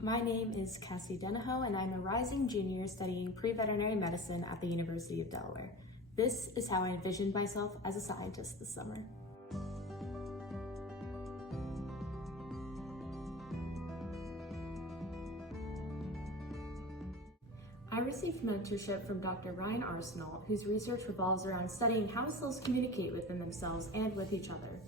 my name is Kassy Donohoe and I'm a rising junior studying pre-veterinary medicine at the University of Delaware. This is how I envisioned myself as a scientist this summer. I received mentorship from Dr. Ryan Arsenal, whose research revolves around studying how cells communicate within themselves and with each other.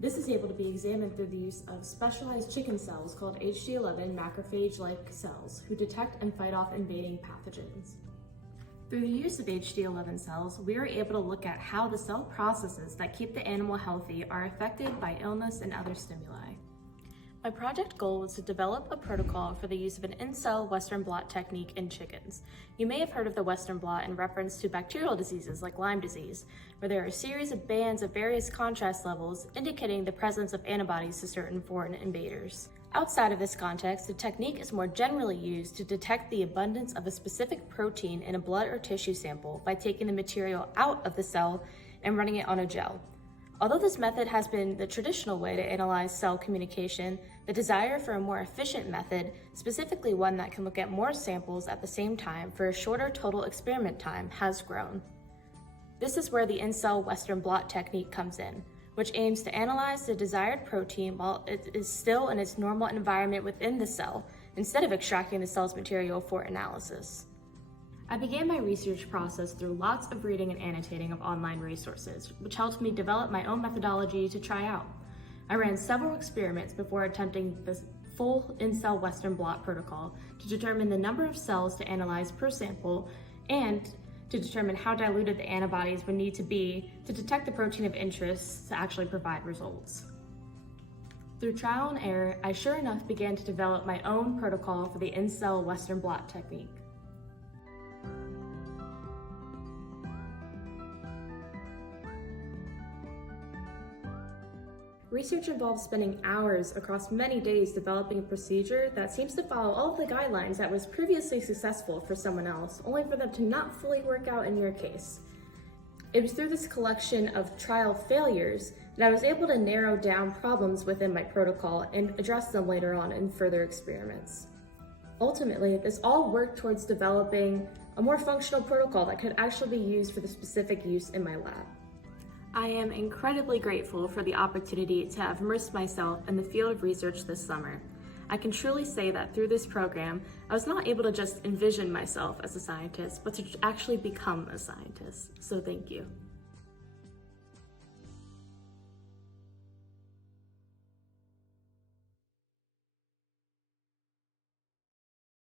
This is able to be examined through the use of specialized chicken cells called HD11 macrophage-like cells who detect and fight off invading pathogens. Through the use of HD11 cells, we are able to look at how the cell processes that keep the animal healthy are affected by illness and other stimuli. My project goal was to develop a protocol for the use of an in-cell Western blot technique in chickens. You may have heard of the Western blot in reference to bacterial diseases like Lyme disease, where there are a series of bands of various contrast levels indicating the presence of antibodies to certain foreign invaders. Outside of this context, the technique is more generally used to detect the abundance of a specific protein in a blood or tissue sample by taking the material out of the cell and running it on a gel. Although this method has been the traditional way to analyze cell communication, the desire for a more efficient method, specifically one that can look at more samples at the same time for a shorter total experiment time, has grown. This is where the in-cell Western blot technique comes in, which aims to analyze the desired protein while it is still in its normal environment within the cell, instead of extracting the cell's material for analysis. I began my research process through lots of reading and annotating of online resources, which helped me develop my own methodology to try out. I ran several experiments before attempting the full in-cell Western blot protocol to determine the number of cells to analyze per sample and to determine how diluted the antibodies would need to be to detect the protein of interest to actually provide results. Through trial and error, I sure enough began to develop my own protocol for the in-cell Western blot technique. Research involves spending hours across many days developing a procedure that seems to follow all of the guidelines that was previously successful for someone else, only for them to not fully work out in your case. It was through this collection of trial failures that I was able to narrow down problems within my protocol and address them later on in further experiments. Ultimately, this all worked towards developing a more functional protocol that could actually be used for the specific use in my lab. I am incredibly grateful for the opportunity to have immersed myself in the field of research this summer. I can truly say that through this program, I was not able to just envision myself as a scientist, but to actually become a scientist. So thank you.